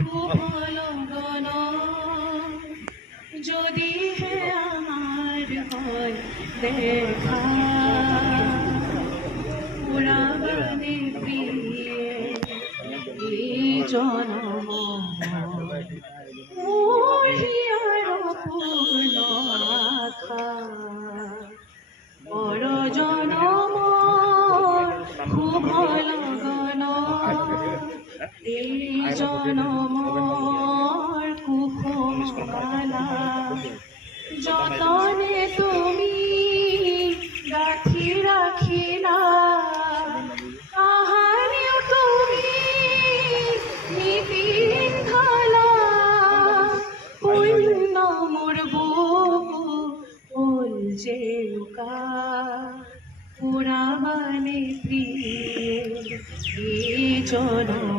ভুবলগন যদি হে আমার হয় দেখা পুরাবানে প্রিয়ে এই জনম হিয়ার পূর্ণ আখা বড় জনম ভুবলগন এই জনমর কুসুমমালা যতনে তুমি গাঁথি রাখিলা কাহানিও তুমি নিপিন্ধালা পুণ্য মোর বুকু বলছে পুরাবানে প্রিয়ে এই জনম